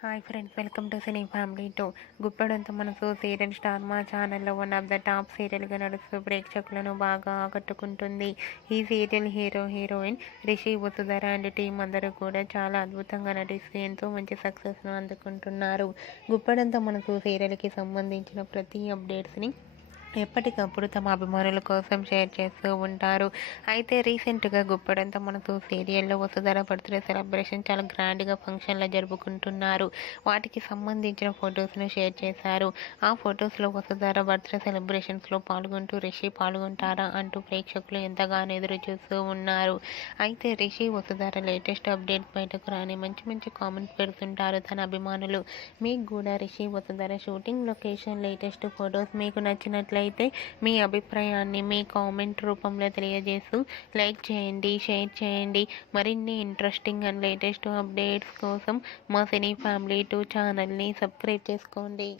Hi friends, welcome to cine family two. Guppedantha Manasu serial star మా ఛానల్లో one of the top సీరియల్గా నడుస్తూ ప్రేక్షకులను బాగా ఆకట్టుకుంటుంది. ఈ serial heroine Rishi Vasudhara and team అందరూ కూడా చాలా అద్భుతంగా నటిస్తూ ఎంతో మంచి సక్సెస్ను అందుకుంటున్నారు. గుప్పడంత మనసు సీరియల్కి సంబంధించిన ప్రతి అప్డేట్స్ని ఎప్పటికప్పుడు తమ అభిమానుల కోసం షేర్ చేస్తూ ఉంటారు. అయితే రీసెంట్గా గుప్పడంత మనసు సీరియల్లో వసుధర బర్త్డే సెలబ్రేషన్ చాలా గ్రాండ్గా ఫంక్షన్లో జరుపుకుంటున్నారు. వాటికి సంబంధించిన ఫొటోస్ను షేర్ చేశారు. ఆ ఫొటోస్లో వసుధర బర్త్డే సెలబ్రేషన్స్లో పాల్గొంటూ రిషి పాల్గొంటారా అంటూ ప్రేక్షకులు ఎంతగానో ఎదురు చూస్తూ ఉన్నారు. అయితే రిషి వసుధర లేటెస్ట్ అప్డేట్స్ బయటకు రాని మంచి మంచి కామెంట్స్ పెడుతుంటారు తన అభిమానులు. మీకు కూడా Rishi Vasudhara shooting location latest photos మీకు నచ్చినట్లయితే మీ అభిప్రాయాన్ని మీ కామెంట్ రూపంలో తెలియజేస్తూ లైక్ చేయండి, షేర్ చేయండి. మరిన్ని ఇంట్రెస్టింగ్ అండ్ లేటెస్ట్ అప్డేట్స్ కోసం మా సినీ ఫ్యామిలీ 2 ఛానల్ని సబ్స్క్రైబ్ చేసుకోండి.